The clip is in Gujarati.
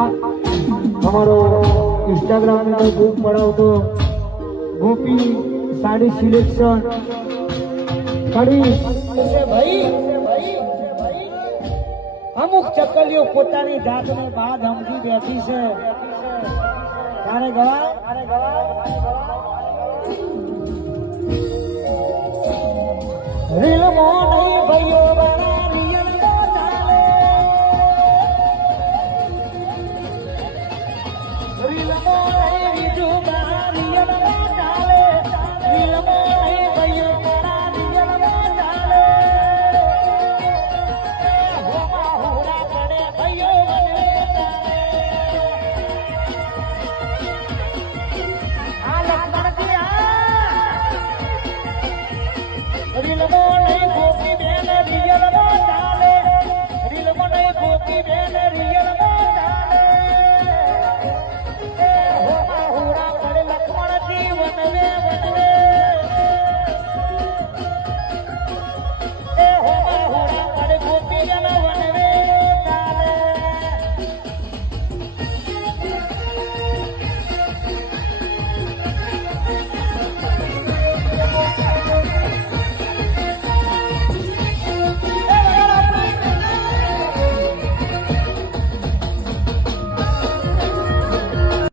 અમારો ઇન્સ્ટાગ્રામ પર બુક પડાવતો ગોપી સાડી સિલેક્શન ભાઈ અમુક ચકલીઓ પોતાની જાતને બાદ સમજી બેઠી છે તારે ગવા રીલ મો નહીં ભાઈઓ